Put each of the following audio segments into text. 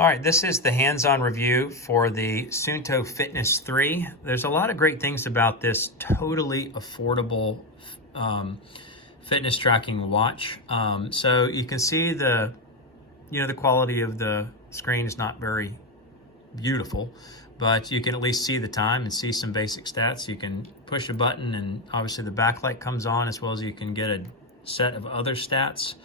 All right, this is the hands-on review for the Suunto Fitness 3. There's a lot of great things about this totally affordable fitness tracking watch. So you can see the quality of the screen is not very beautiful, but you can at least see the time and see some basic stats. You can push a button and obviously the backlight comes on, as well as you can get a set of other stats.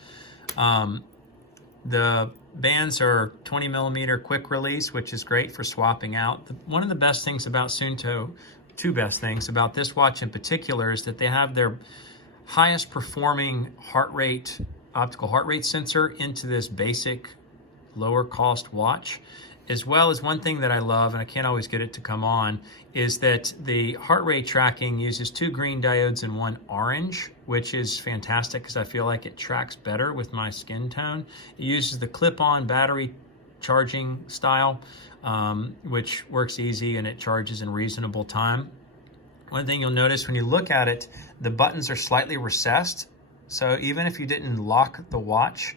The bands are 20 millimeter quick release, which is great for swapping out. One of the best things about Suunto, two best things about this watch in particular, is that they have their highest performing optical heart rate sensor into this basic lower cost watch. As well as one thing that I love, and I can't always get it to come on, is that the heart rate tracking uses 2 green diodes and 1 orange, which is fantastic because I feel like it tracks better with my skin tone. It uses the clip-on battery charging style, which works easy and it charges in reasonable time. One thing you'll notice when you look at it, the buttons are slightly recessed. So even if you didn't lock the watch,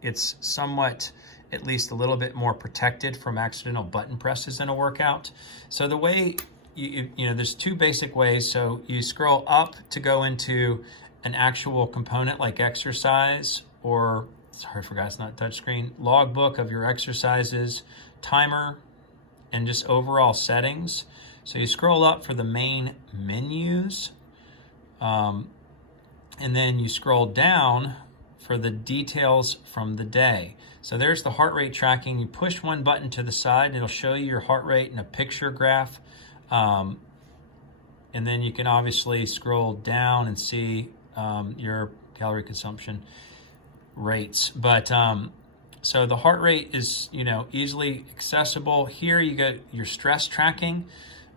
it's somewhat, at least a little bit more protected from accidental button presses in a workout. So the way, there's 2 basic ways. So you scroll up to go into an actual component like exercise, or, sorry, I forgot it's not touchscreen, logbook of your exercises, timer, and just overall settings. So you scroll up for the main menus, and then you scroll down for the details from the day. So there's the heart rate tracking. You push one button to the side, it'll show you your heart rate in a picture graph. And then you can obviously scroll down and see your calorie consumption rates. But so the heart rate is, easily accessible. Here you get your stress tracking,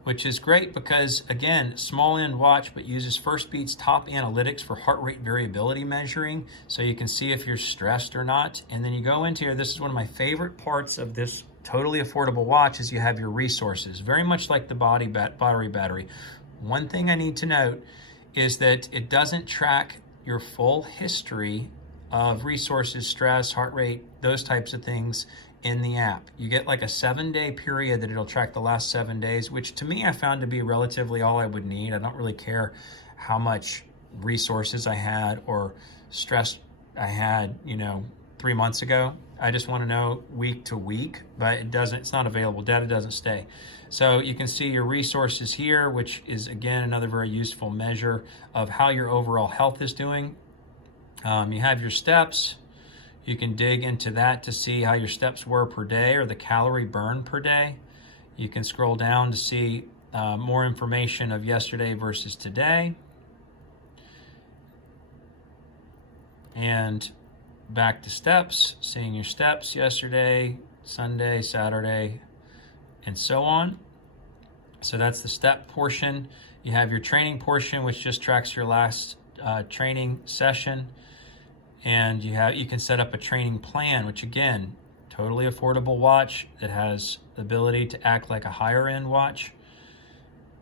which is great because, again, small end watch, but uses Firstbeat's top analytics for heart rate variability measuring. So you can see if you're stressed or not. And then you go into here, this is one of my favorite parts of this totally affordable watch, is you have your resources, very much like the battery. One thing I need to note is that it doesn't track your full history of resources, stress, heart rate, those types of things in the app. You get like a 7-day period that it'll track the last 7 days, which to me I found to be relatively all I would need. I don't really care how much resources I had or stress I had, 3 months ago. I just want to know week to week, but it's not available. Data doesn't stay. So you can see your resources here, which is again another very useful measure of how your overall health is doing. You have your steps. You can dig into that to see how your steps were per day or the calorie burn per day. You can scroll down to see more information of yesterday versus today. And back to steps, seeing your steps yesterday, Sunday, Saturday, and so on. So that's the step portion. You have your training portion, which just tracks your last training session. And you can set up a training plan, which again, totally affordable watch that has the ability to act like a higher end watch.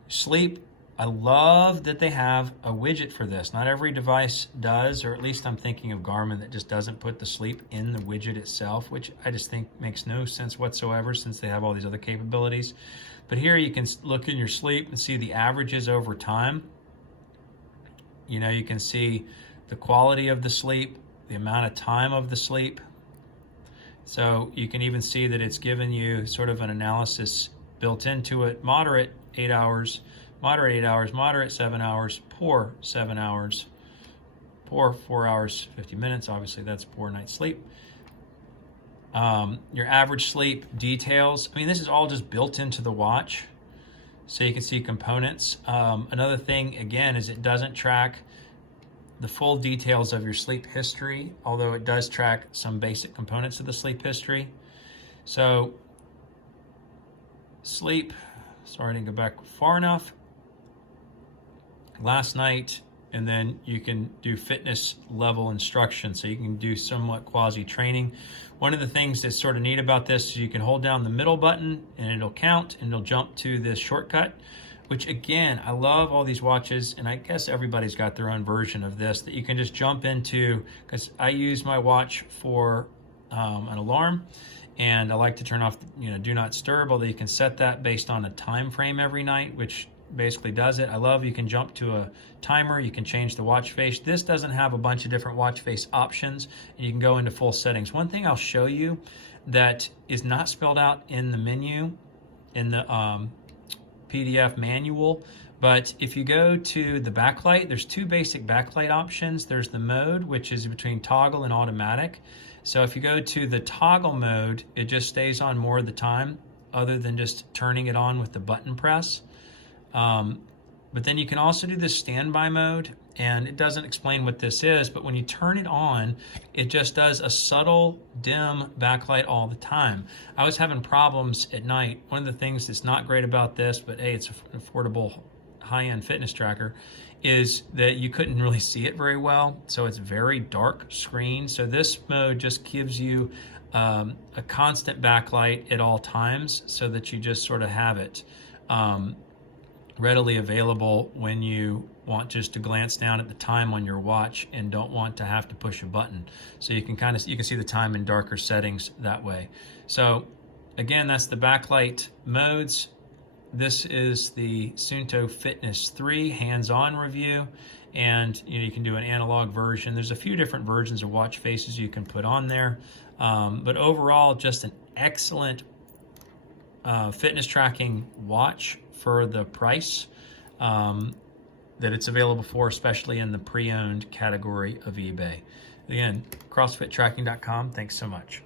Sleep, I love that they have a widget for this. Not every device does, or at least I'm thinking of Garmin that just doesn't put the sleep in the widget itself, which I just think makes no sense whatsoever since they have all these other capabilities. But here you can look in your sleep and see the averages over time. You can see the quality of the sleep, the amount of time of the sleep. So you can even see that it's given you sort of an analysis built into it. Moderate 8 hours, moderate 8 hours, moderate 7 hours, poor 7 hours, poor 4 hours, 50 minutes. Obviously that's poor night's sleep. Your average sleep details. This is all just built into the watch. So you can see components. Another thing, again, is it doesn't track the full details of your sleep history, although it does track some basic components of the sleep history. So sleep, sorry I didn't go back far enough. Last night, and then you can do fitness level instruction, so you can do somewhat quasi training. One of the things that's sort of neat about this is you can hold down the middle button and it'll count and it'll jump to this shortcut, which again, I love all these watches, and I guess everybody's got their own version of this that you can just jump into, because I use my watch for an alarm, And I like to turn off, do not disturb, although you can set that based on a time frame every night, which basically does it. I love you can jump to a timer, you can change the watch face. This doesn't have a bunch of different watch face options, and you can go into full settings. One thing I'll show you that is not spelled out in the menu, in the PDF manual, but if you go to the backlight, there's two basic backlight options. There's the mode, which is between toggle and automatic. So if you go to the toggle mode, it just stays on more of the time, other than just turning it on with the button press. But then you can also do this standby mode, and it doesn't explain what this is, but when you turn it on, it just does a subtle dim backlight all the time. I was having problems at night. One of the things that's not great about this, but hey, it's an affordable high-end fitness tracker, is that you couldn't really see it very well. So it's very dark screen. So this mode just gives you a constant backlight at all times, so that you just sort of have it readily available when you want just to glance down at the time on your watch and don't want to have to push a button. So you can see the time in darker settings that way. So again, that's the backlight modes. This is the Suunto Fitness 3 hands-on review, and you can do an analog version. There's a few different versions of watch faces you can put on there, but overall, just an excellent fitness tracking watch for the price that it's available for, especially in the pre-owned category of eBay. Again, CrossFitTracking.com. Thanks so much.